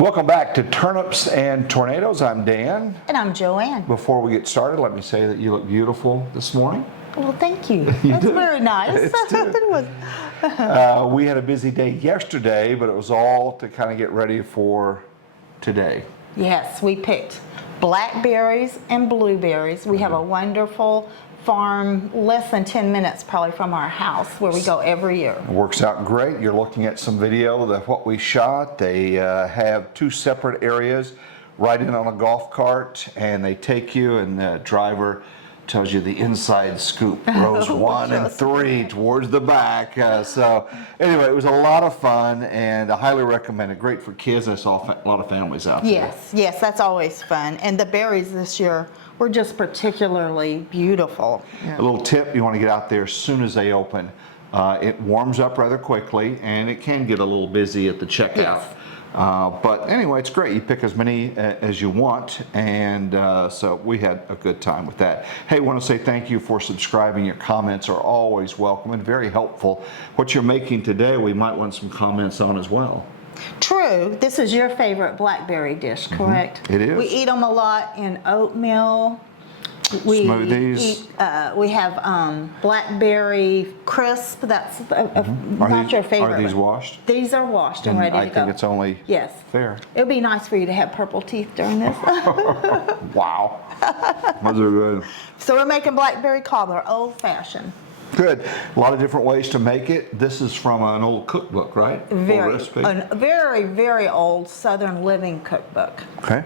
Welcome back to Turnips and Tornadoes. I'm Dan. And I'm Joanne. Before we get started, let me say that you look beautiful this morning. Well, thank you. That's very nice. We had a busy day yesterday, but it was all to kind of get ready for today. Yes, we picked blackberries and blueberries. We have a wonderful farm less than 10 minutes probably from our house where we go every year. It works out great. You're looking at some video of what we shot. They have two separate areas right in on a golf cart, and they take you, and the driver tells you the inside scoop, rows 1 and 3 towards the back. So anyway, it was a lot of fun, and I highly recommend it. Great for kids. I saw a lot of families out there. Yes, that's always fun. And the berries this year were just particularly beautiful. Yeah. A little tip, you want to get out there as soon as they open. It warms up rather quickly, and it can get a little busy at the checkout. Yes. But anyway, it's great. You pick as many as you want, and so we had a good time with that. Hey, I want to say thank you for subscribing. Your comments are always welcome and very helpful. What you're making today, we might want some comments on as well. True. This is your favorite blackberry dish, correct? It is. We eat them a lot in oatmeal. We Smoothies. We have blackberry crisp. That's not your favorite. Are these washed? These are washed and ready to go. I think it's only fair. It would be nice for you to have purple teeth during this. Wow. Those are good. So we're making blackberry cobbler, old-fashioned. Good. A lot of different ways to make it. This is from an old cookbook, right? A very, very old Southern Living cookbook. Okay.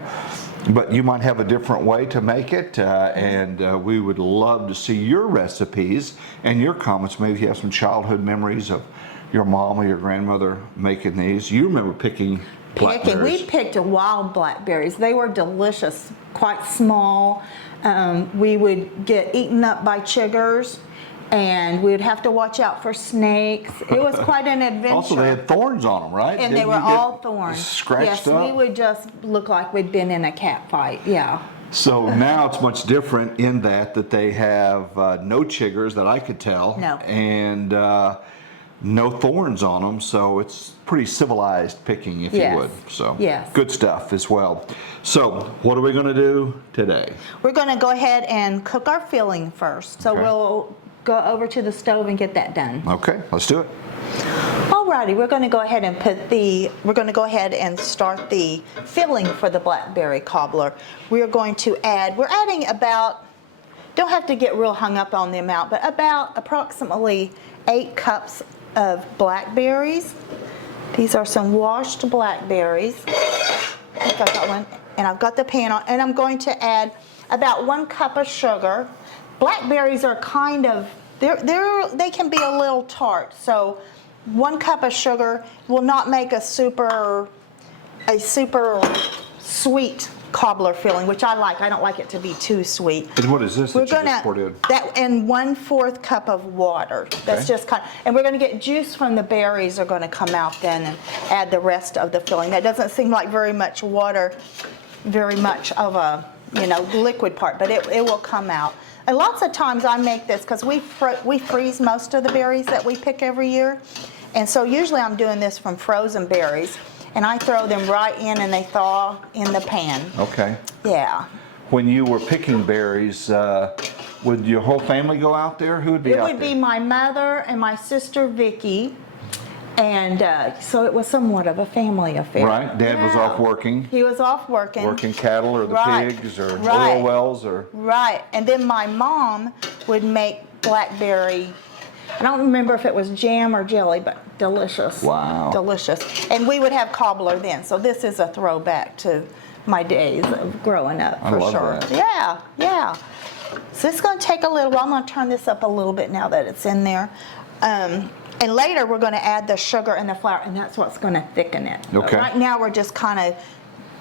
But you might have a different way to make it, and we would love to see your recipes and your comments. Maybe you have some childhood memories of your mom or your grandmother making these. You remember picking blackberries. We picked wild blackberries. They were delicious, quite small. We would get eaten up by chiggers, and we would have to watch out for snakes. It was quite an adventure. Also, they had thorns on them, right? And they were all thorns. Scratched up? Yes, we would just look like we'd been in a cat fight, yeah. So now it's much different in that they have no chiggers that I could tell. No. And no thorns on them, so it's pretty civilized picking, if you would. So good stuff as well. So what are we going to do today? We're going to go ahead and cook our filling first. So we'll go over to the stove and get that done. Okay, let's do it. Alrighty, we're going to go ahead and start the filling for the blackberry cobbler. We're adding about, don't have to get real hung up on the amount, but about approximately 8 cups of blackberries. These are some washed blackberries. I think I got one, and I've got the pan on, and I'm going to add about 1 cup of sugar. Blackberries are kind of, they can be a little tart, so 1 cup of sugar will not make a super sweet cobbler filling, which I like. I don't like it to be too sweet. And what is this that you just poured in? And 1/4 cup of water. That's just and we're going to get juice from the berries are going to come out then and add the rest of the filling. That doesn't seem like very much water, very much of a liquid part, but it will come out. And lots of times I make this because we freeze most of the berries that we pick every year. And so usually I'm doing this from frozen berries. And I throw them right in and they thaw in the pan. Okay. Yeah. When you were picking berries, would your whole family go out there? Who would be out there? It would be my mother and my sister Vicky. And so it was somewhat of a family affair. Right. Dad was off working. He was off working. Working cattle or the pigs or oil wells or. Right. And then my mom would make blackberry. I don't remember if it was jam or jelly, but delicious. Wow. Delicious. And we would have cobbler then. So this is a throwback to my days of growing up, for sure. That. Yeah, yeah. So it's going to take a little while. I'm going to turn this up a little bit now that it's in there. And later we're going to add the sugar and the flour, and that's what's going to thicken it. Okay. But right now we're just kind of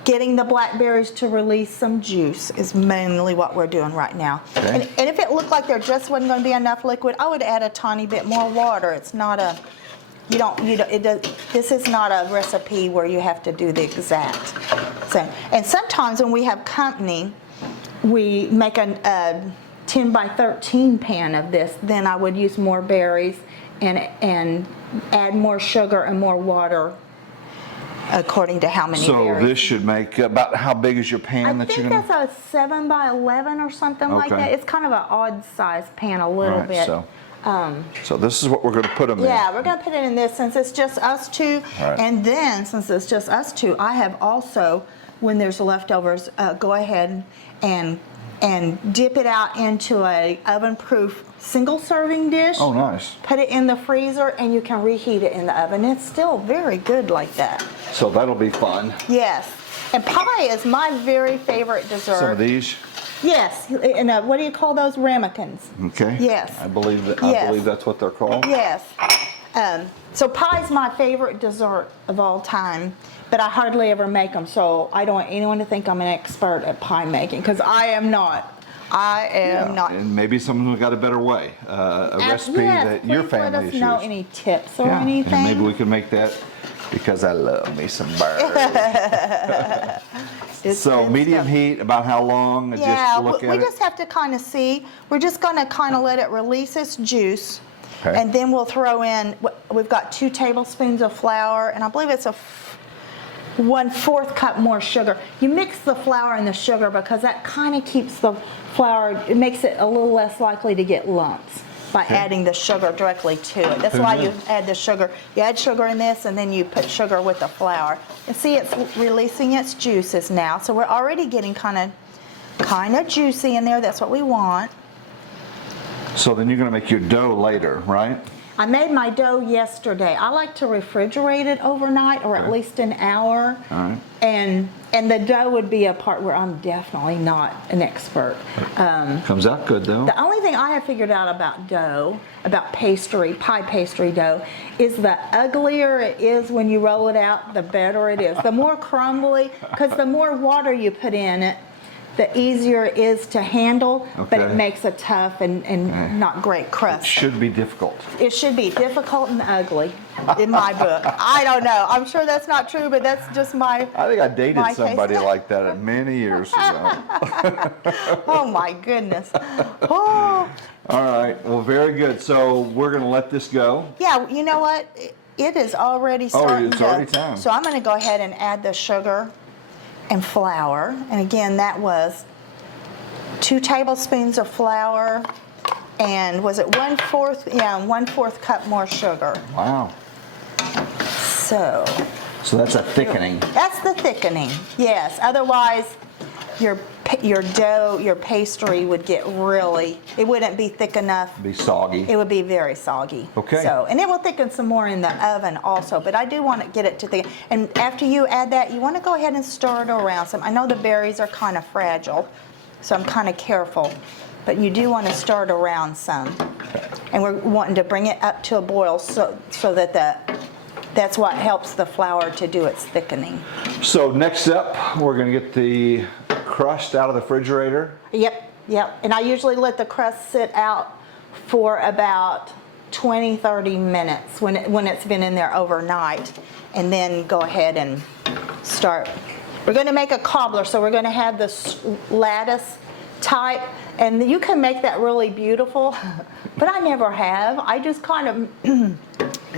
getting the blackberries to release some juice is mainly what we're doing right now. Okay. And if it looked like there just wasn't going to be enough liquid, I would add a tiny bit more water. It's not a, this is not a recipe where you have to do the exact same. And sometimes when we have company, we make a 10 by 13 pan of this, then I would use more berries and add more sugar and more water according to how many So berries. this should make about how big is your pan I that think you're going to? that's a 7 by 11 or something like Okay. that. It's kind of an odd size pan a little bit. So this is what we're going to put them in. Yeah, we're going to put it in this since it's just us two. All right. And then, since it's just us two, I have also, when there's leftovers, go ahead and dip it out into a oven-proof single serving dish. Oh, nice. Put it in the freezer, and you can reheat it in the oven. It's still very good like that. So that'll be fun. Yes. And pie is my very favorite dessert. Some of these. Yes. And what do you call those? Ramekins. Okay. Yes. I believe that. Yes. I believe that's what they're called. Yes. So pie's my favorite dessert of all time, but I hardly ever make them, so I don't want anyone to think I'm an expert at pie making, because I am not. I am not. And maybe someone who got a better way, a recipe that your family let us has know used. any tips or Yeah, anything. and maybe we can make that, because I love me some birds. So medium heat, about how long? Yeah, Just look we at it. just have to kind of see. We're just going to kind of let it release its juice. Okay. And then we'll throw in, we've got 2 tablespoons of flour, and I believe it's a 1/4 cup more sugar. You mix the flour and the sugar because that kind of keeps the flour, it makes it a little less likely to get lumps by adding the sugar directly to it. That's why you add the sugar. You add sugar in this, and then you put sugar with the flour. And see, it's releasing its juices now. So we're already getting kind of juicy in there. That's what we want. So then you're going to make your dough later, right? I made my dough yesterday. I like to refrigerate it overnight, or at least an hour. All right. And the dough would be a part where I'm definitely not an expert. Comes out good though. The only thing I have figured out about dough, about pastry, pie pastry dough, is the uglier it is when you roll it out, the better it is. The more crumbly, because the more water you put in it, the easier it is to handle, but it makes a tough and not great crust. Should be difficult. It should be difficult and ugly in my book. I don't know. I'm sure that's not true, but that's just my. I think I dated my somebody taste. like that many years ago. Oh my goodness. Oh. All right. Well, very good. So we're going to let this go. Yeah, you know what? It is already starting it's already time. So I'm going to go ahead and add the sugar and flour. And again, that was 2 tablespoons of flour, and was it 1/4? Yeah, 1/4 cup more sugar. Wow. So that's a thickening. that's the thickening. Yes. Otherwise, your dough, your pastry would get really. It wouldn't be thick enough. Be soggy. It would be very soggy. Okay. So, and it will thicken some more in the oven also, but I do want to get it to thicken. And after you add that, you want to go ahead and stir it around some. I know the berries are kind of fragile, so I'm kind of careful, but you do want to stir it around some. And we're wanting to bring it up to a boil so that that's what helps the flour to do its thickening. So next up, we're going to get the crust out of the refrigerator. Yep. And I usually let the crust sit out for about 20-30 minutes when it's been in there overnight, and then go ahead and start. We're going to make a cobbler, so we're going to have this lattice type, and you can make that really beautiful, but I never have. I just kind of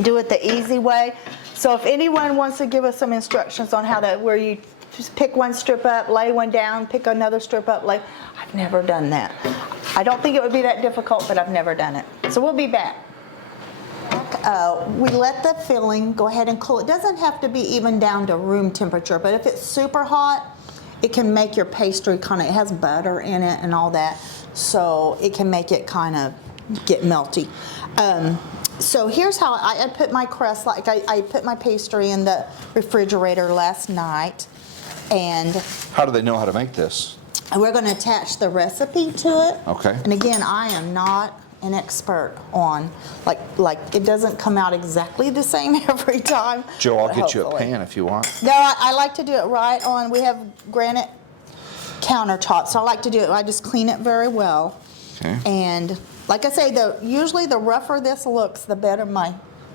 do it the easy way. So if anyone wants to give us some instructions on how that, where you just pick one strip up, lay one down, pick another strip up, lay. I've never done that. I don't think it would be that difficult, but I've never done it. So we'll be back. We let the filling go ahead and cool. It doesn't have to be even down to room temperature, but if it's super hot, it can make your pastry kind of, it has butter in it and all that, so it can make it kind of get melty. So here's how I put my crust, like I put my pastry in the refrigerator last night, and How do they know how to make this? we're going to attach the recipe to it. Okay. And again, I am not an expert on, like it doesn't come out exactly the same every time. Joe, I'll but get you a hopefully. pan if you want. No, I like to do it right on, we have granite countertops, so I like to do it, I just clean it very well. Okay. And like I say, usually the rougher this looks, the better my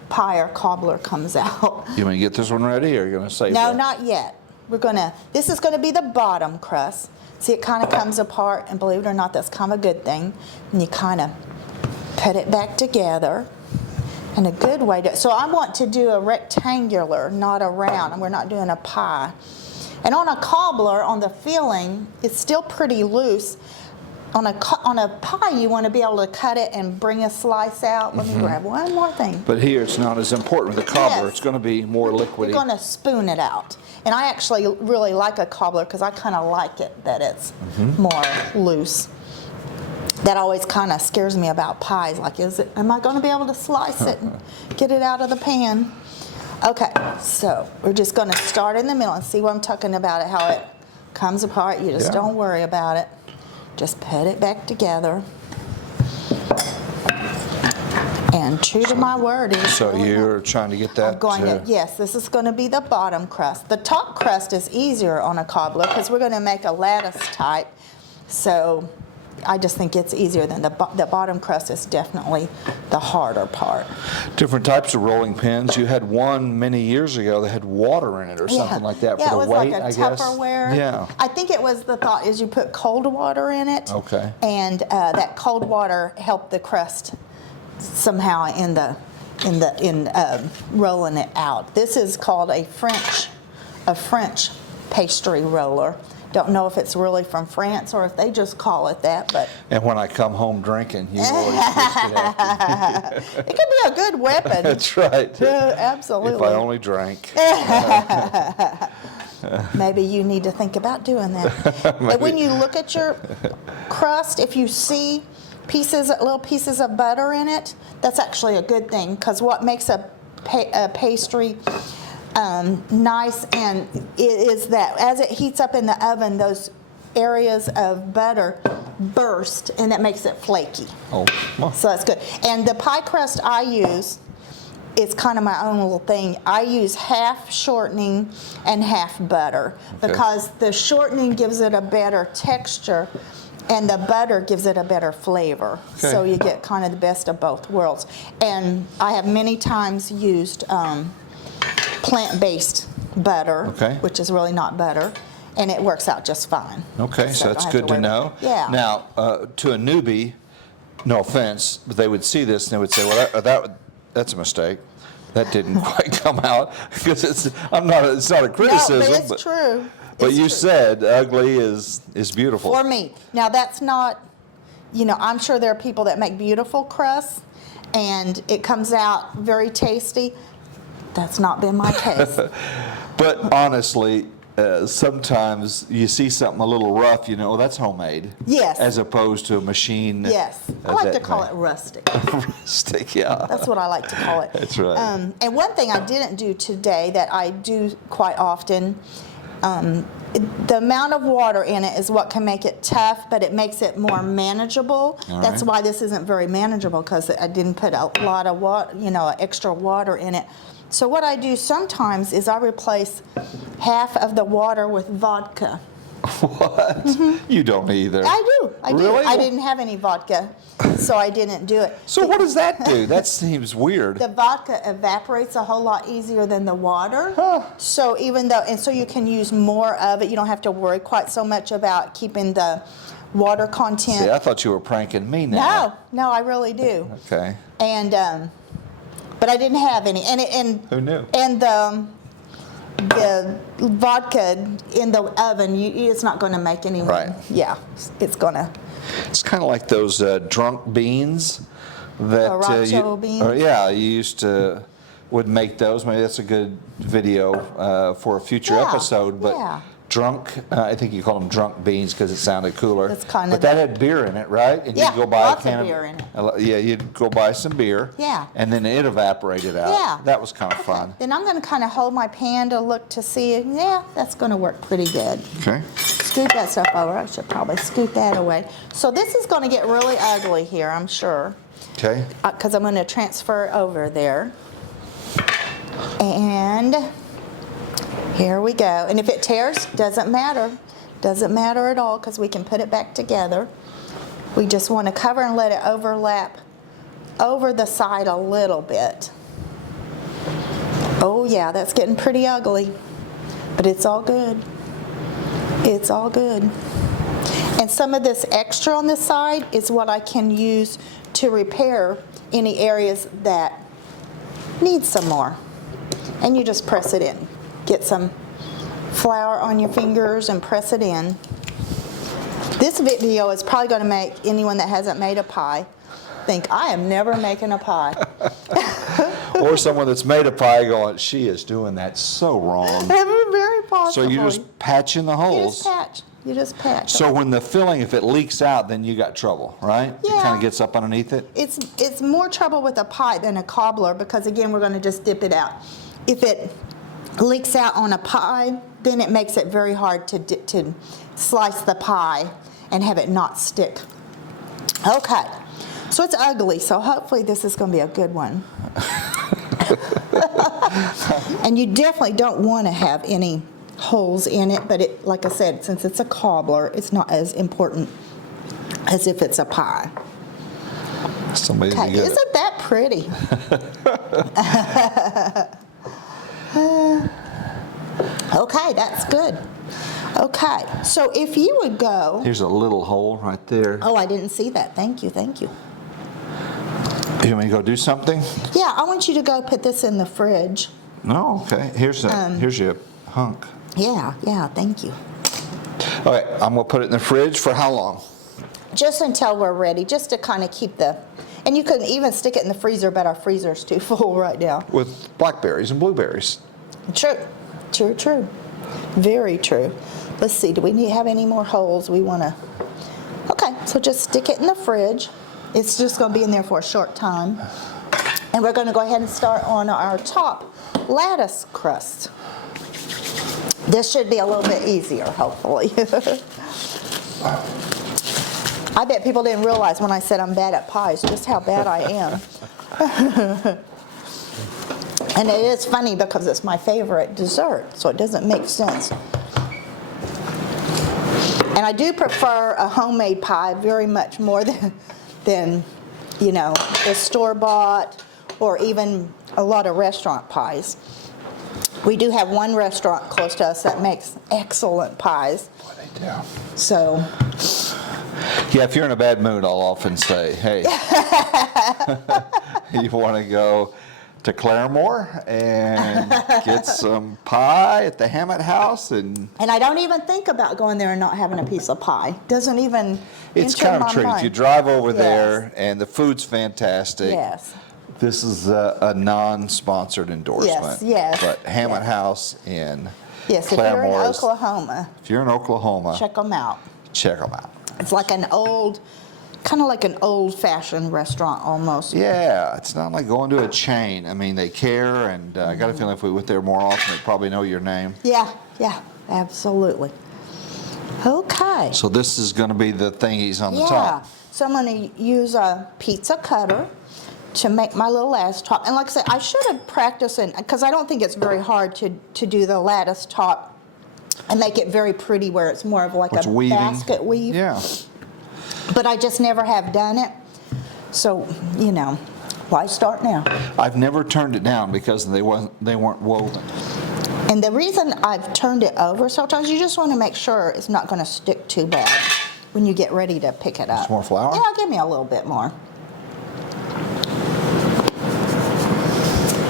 pie or cobbler comes out. You want to get this one ready, or are you going to save No, that? not yet. This is going to be the bottom crust. See, it kind of comes apart, and believe it or not, that's kind of a good thing. And you kind of put it back together, And a good way to, so I want to do a rectangular, not a round, and we're not doing a pie. And on a cobbler, on the filling, it's still pretty loose. On a pie, you want to be able to cut it and bring a slice out. Let me grab one more thing. But here it's not as important with the cobbler. Yes. It's going to be more liquidy. You're going to spoon it out. And I actually really like a cobbler because I kind of like it that it's more loose. That always kind of scares me about pies. Like, am I going to be able to slice it and get it out of the pan? Okay, so we're just going to start in the middle and see what I'm talking about, how it comes apart. You just don't worry about it. Just put it back together. And true to my word. So you're trying to get that? I'm going to, yes, this is going to be the bottom crust. The top crust is easier on a cobbler because we're going to make a lattice type. So I just think it's easier than the bottom crust is definitely the harder part. Different types of rolling pins. You had one many years ago that had water in it or something like that for the weight, I guess. Yeah, it was like a Tupperware. Yeah. I think it was the thought is you put cold water in it. Okay. And that cold water helped the crust somehow in rolling it out. This is called a French pastry roller. Don't know if it's really from France or if they just call it that, but. And when I come home drinking, you always twist it after. It could be a good weapon. That's right. Absolutely. If I only drank. Maybe you need to think about doing that. And when you look at your crust, if you see little pieces of butter in it, that's actually a good thing, because what makes a pastry nice and is that as it heats up in the oven, those areas of butter burst, and that makes it flaky. Oh, well. So that's good. And the pie crust I use, it's kind of my own little thing. I use half shortening and half butter, because the shortening gives it a better texture and the butter gives it a better flavor. Okay. So you get kind of the best of both worlds. And I have many times used plant-based butter, which is really not butter, and it works out just fine. Okay, so that's good to know. Yeah. Now, to a newbie, no offense, but they would see this and they would say, well, that's a mistake. That didn't quite come out, because it's not a criticism. No, but it's true. But you said ugly is beautiful. For me. Now, that's not, I'm sure there are people that make beautiful crusts, and it comes out very tasty. That's not been my case. But honestly, sometimes you see something a little rough, that's homemade. Yes. As opposed to a machine. Yes. I like to call it rustic. Rustic, yeah. That's what I like to call it. That's right. And one thing I didn't do today that I do quite often, the amount of water in it is what can make it tough, but it makes it more manageable. That's why this isn't very manageable, because I didn't put a lot of water, extra water in it. So what I do sometimes is I replace half of the water with vodka. What? You don't either. I do. Really? I didn't have any vodka, so I didn't do it. So what does that do? That seems weird. The vodka evaporates a whole lot easier than the water. So so you can use more of it. You don't have to worry quite so much about keeping the water content. See, I thought you were pranking me now. No, I really do. Okay. And but I didn't have any. And who knew? And the vodka in the oven, it's not going to make anyone. Right. Yeah, it's going to. It's kind of like those drunk beans that beans. you used to would make those. Maybe that's a good video for a future episode. But drunk, I think you call them drunk beans because it sounded cooler. That's kind of. But that had beer in it, right? And Yeah, you'd go buy lots a can of beer in it. Yeah, you'd go buy some beer. Yeah. And then it evaporated out. Yeah. That was kind of fun. Then I'm going to kind of hold my pan to look to see. Yeah, that's going to work pretty good. Okay. Scoot that stuff over. I should probably scoot that away. So this is going to get really ugly here, I'm sure. Okay. Because I'm going to transfer it over there. And here we go. And if it tears, doesn't matter. Doesn't matter at all, because we can put it back together. We just want to cover and let it overlap over the side a little bit. Oh yeah, that's getting pretty ugly. But it's all good. It's all good. And some of this extra on this side is what I can use to repair any areas that needs some more. And you just press it in. Get some flour on your fingers and press it in. This video is probably going to make anyone that hasn't made a pie think, I am never making a pie. Or someone that's made a pie going, she is doing that so wrong. Very possibly. So you just patch in the holes. You just patch. So when the filling, if it leaks out, then you got trouble, right? Yeah. It kind of gets up underneath it? It's more trouble with a pie than a cobbler because, again, we're going to just dip it out. If it leaks out on a pie, then it makes it very hard to slice the pie and have it not stick. Okay. So it's ugly, so hopefully this is going to be a good one. And you definitely don't want to have any holes in it, but like I said, since it's a cobbler, it's not as important as if it's a pie. Somebody Okay, isn't that pretty? Okay, that's good. Okay, so if you would go... Here's a little hole right there. Oh, I didn't see that. Thank you, thank you. You want me to go do something? Yeah, I want you to go put this in the fridge. No, okay. Here's your hunk. Yeah, thank you. Okay, I'm going to put it in the fridge for how long? Just until we're ready, just to kind of keep the... And you can even stick it in the freezer, but our freezer's too full right now. With blackberries and blueberries. True. Very true. Let's see, do we have any more holes we want to... Okay, so just stick it in the fridge. It's just going to be in there for a short time. And we're going to go ahead and start on our top lattice crust. This should be a little bit easier, hopefully. I bet people didn't realize when I said I'm bad at pies just how bad I am. And it is funny because it's my favorite dessert, so it doesn't make sense. And I do prefer a homemade pie very much more than you know, the store-bought or even a lot of restaurant pies. We do have one restaurant close to us that makes excellent pies. Boy, they do. So. Yeah, if you're in a bad mood, I'll often say, hey, you want to go to Claremore and get some pie at the Hammett House? And I don't even think about going there and not having a piece of pie. Doesn't even it's enter kind of my treat. mind. You drive over Yes. there, and the food's fantastic. Yes. This is a non-sponsored endorsement. Yes. But Hammett House in Yes, if you're in Claremore is- Oklahoma, If you're in Oklahoma, check them out. check them out. It's like an old, kind of like an old-fashioned restaurant almost. Yeah, it's not like going to a chain. I mean, they care, and I got a feeling if we went there more often, they'd probably know your name. Yeah, absolutely. Okay. So this is going to be the thingies on the Yeah. top. So I'm going to use a pizza cutter to make my little lattice top. And like I said, I should have practiced, because I don't think it's very hard to do the lattice top and make it very pretty where it's more of like It's a weaving. basket weave. Yeah. But I just never have done it. So, you know, why start now? I've never turned it down because they weren't woven. And the reason I've turned it over sometimes, you just want to make sure it's not going to stick too bad when you get ready to pick it up. Just more flour? Yeah, give me a little bit more.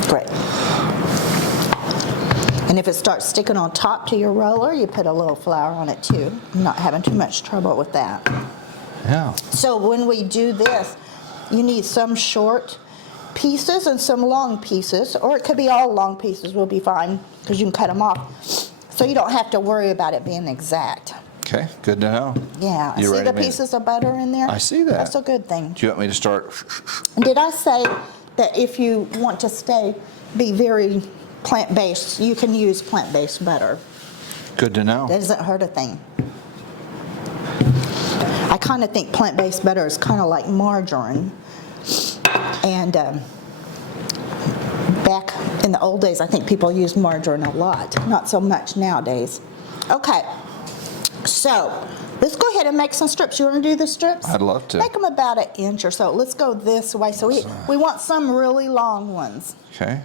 Great. And if it starts sticking on top to your roller, you put a little flour on it too. I'm not having too much trouble with that. Yeah. So when we do this, you need some short pieces and some long pieces, or it could be all long pieces will be fine because you can cut them off. So you don't have to worry about it being exact. Okay, good to know. Yeah, You see ready, the man? pieces of butter in there? I see that. That's a good thing. Do you want me to start? Did I say that if you want to be very plant-based, you can use plant-based butter? Good to know. That doesn't hurt a thing. I kind of think plant-based butter is kind of like margarine. And back in the old days, I think people used margarine a lot. Not so much nowadays. Okay, so let's go ahead and make some strips. You want to do the strips? I'd love to. Make them about 1 inch or so. Let's go this way. So we want some really long ones. Okay.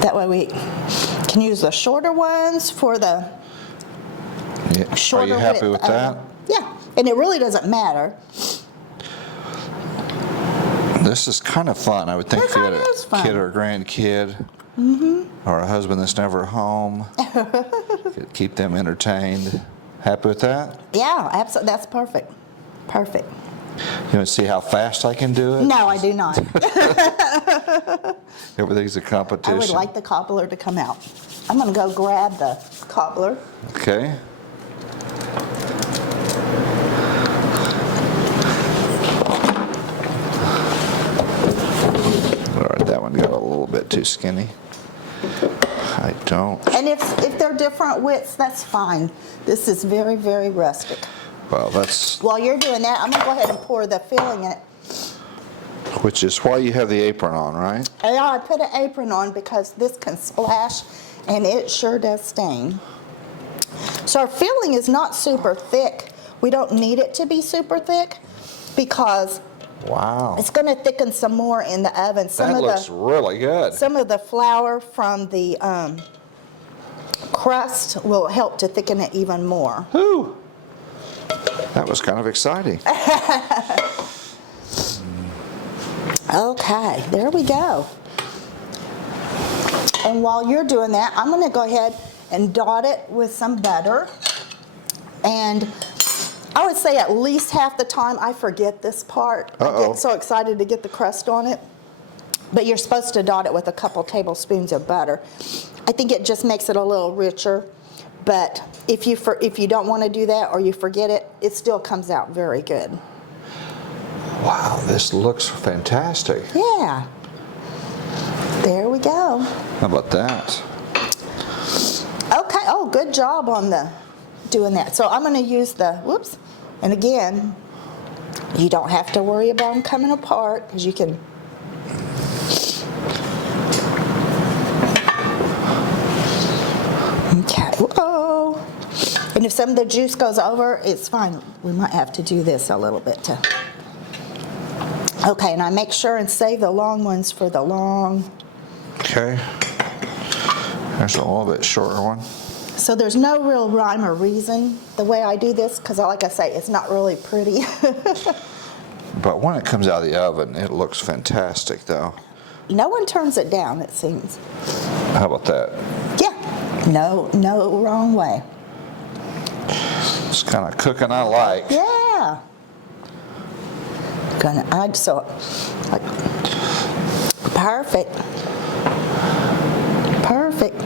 That way we can use the shorter ones for the Yeah. Are shorter you happy with width. that? Yeah, and it really doesn't matter. This This is kind of fun. I would think if you had a kid or a grandkid or a husband that's never home, could keep them entertained. Happy with that? Yeah, absolutely. That's perfect. Perfect. You want to see how fast I can do it? No, I do not. Everything's a competition. I would like the cobbler to come out. I'm going to go grab the cobbler. Okay. All right, that one got a little bit too skinny. I don't. And if they're different widths, that's fine. This is very, very rustic. Well, that's... While you're doing that, I'm going to go ahead and pour the filling in. Which is why you have the apron on, right? Yeah, I put an apron on because this can splash, and it sure does stain. So our filling is not super thick. We don't need it to be super thick because it's going to thicken some more in the oven. That looks really good. Some of the flour from the crust will help to thicken it even more. Whew. That was kind of exciting. Okay, there we go. And while you're doing that, I'm going to go ahead and dot it with some butter. And I would say at least half the time I forget this part. I get so excited to get the crust on it. But you're supposed to dot it with a couple tablespoons of butter. I think it just makes it a little richer. But if you don't want to do that or you forget it, it still comes out very good. Wow, this looks fantastic. Yeah. There we go. How about that? Okay. Oh, good job on doing that. So I'm going to use the, whoops. And again, you don't have to worry about them coming apart because you can. Okay. Whoa. And if some of the juice goes over, it's fine. We might have to do this a little bit to. Okay, and I make sure and save the long ones for the long. Okay. There's a little bit shorter one. So there's no real rhyme or reason the way I do this because, like I say, it's not really pretty. But when it comes out of the oven, it looks fantastic, though. No one turns it down, it seems. How about that? Yeah. No wrong way. It's kind of cooking I like. Yeah. Gonna add so like perfect. Perfect.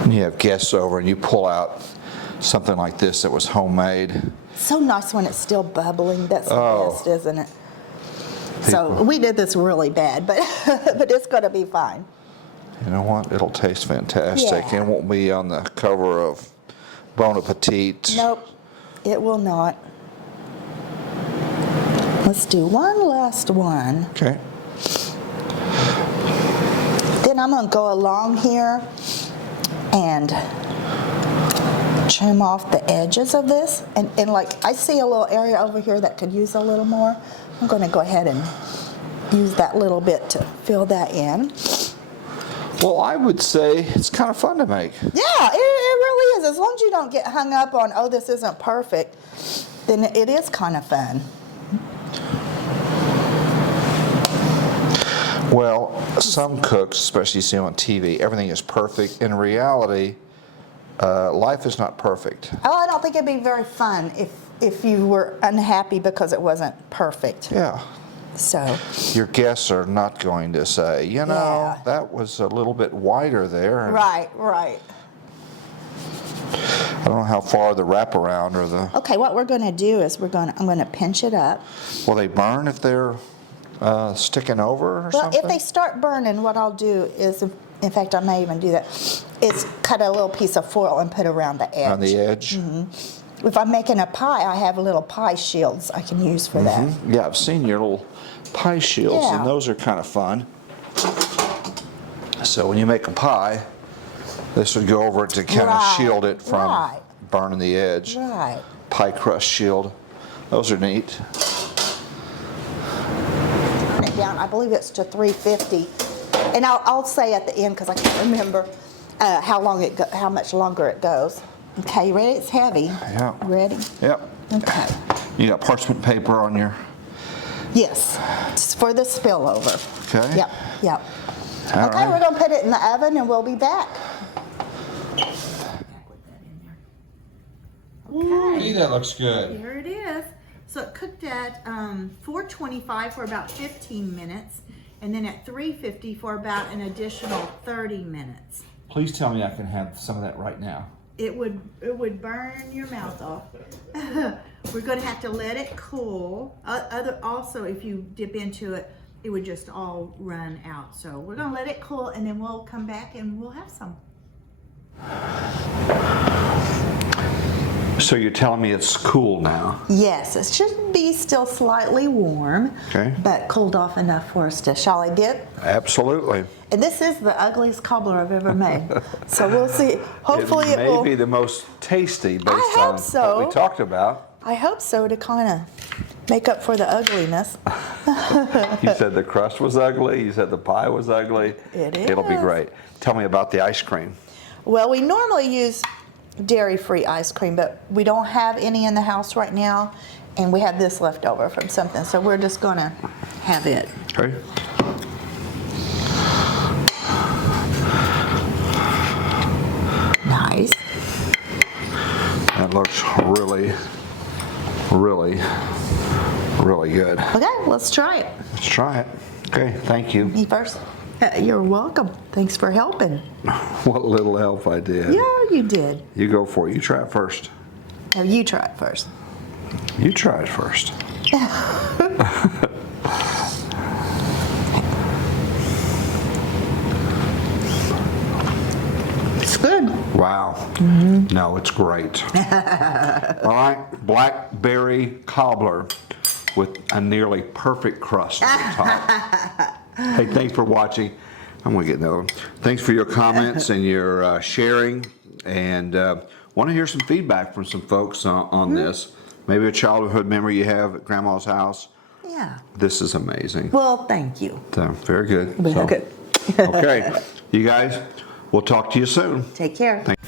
When you have guests over and you pull out something like this that was homemade. So nice when it's still bubbling. That's the best, isn't it? So we did this really bad, but but it's gonna be fine. You know what? It'll taste fantastic. Yeah. It won't be on the cover of Bon Appetit. Nope, it will not. Let's do one last one. Okay. Then I'm gonna go along here and trim off the edges of this. And like I see a little area over here that could use a little more. I'm gonna go ahead and use that little bit to fill that in. Well, I would say it's kind of fun to make. Yeah, it really is. As long as you don't get hung up on, oh, this isn't perfect, then it is kind of fun. Well, some cooks, especially you see on TV, everything is perfect. In reality, life is not perfect. Oh, I don't think it'd be very fun if you were unhappy because it wasn't perfect. Yeah. So your guests are not going to say, you know, that was a little bit wider there. Right. I don't know how far the wraparound or the... Okay, what we're going to do is I'm going to pinch it up. Will they burn if they're sticking over or something? Well, if they start burning, what I'll do is, in fact, I may even do that, is cut a little piece of foil and put around the edge. On the edge? Mm-hmm. If I'm making a pie, I have little pie shields I can use for that. Yeah, I've seen your little pie shields, and those are kind of fun. So when you make a pie, this would go over it to kind of shield it from burning the edge. Right. Pie crust shield. Those are neat. Down, I believe it's to 350, and I'll say at the end because I can't remember how much longer it goes. Okay, you ready? It's heavy. Yeah. Ready? Yep. Okay. You got parchment paper on your Yes, it's for the spillover. Okay. Yep, yep. All Okay, right. we're gonna put it in the oven and we'll be back. Hey, that looks good. Here it is. So it cooked at 425 for about 15 minutes, and then at 350 for about an additional 30 minutes. Please tell me I can have some of that right now. It would burn your mouth off. We're going to have to let it cool. Also, if you dip into it, it would just all run out. So we're going to let it cool, and then we'll come back and we'll have some. So you're telling me it's cool now? Yes, it should be still slightly warm, Okay. but cooled off enough for us to, shall I dip? Absolutely. And this is the ugliest cobbler I've ever made. So we'll see. Hopefully it will. may be the most tasty based I hope on so. what we talked about. I hope so, to kind of make up for the ugliness. You said the crust was ugly. You said the pie was ugly. It is. It'll be great. Tell me about the ice cream. Well, we normally use dairy-free ice cream, but we don't have any in the house right now, and we have this left over from something, so we're just gonna have it. Okay. Nice. That looks really, really, really good. Okay, let's try it. Let's try it. Okay, thank you. Me first. You're welcome. Thanks for helping. What little help I did. Yeah, you did. You go for it. You try it first. Oh, you try it first. You try it first. It's good. Wow. No, it's great. All right, Blackberry Cobbler with a nearly perfect crust on top. Hey, thanks for watching. I'm going to get another one. Thanks for your comments and your sharing. And want to hear some feedback from some folks on this. Maybe a childhood memory you have at Grandma's house. Yeah. This is amazing. Well, thank you. So, very good. Very So, good. okay, you guys, we'll talk to you soon. Take care. Thank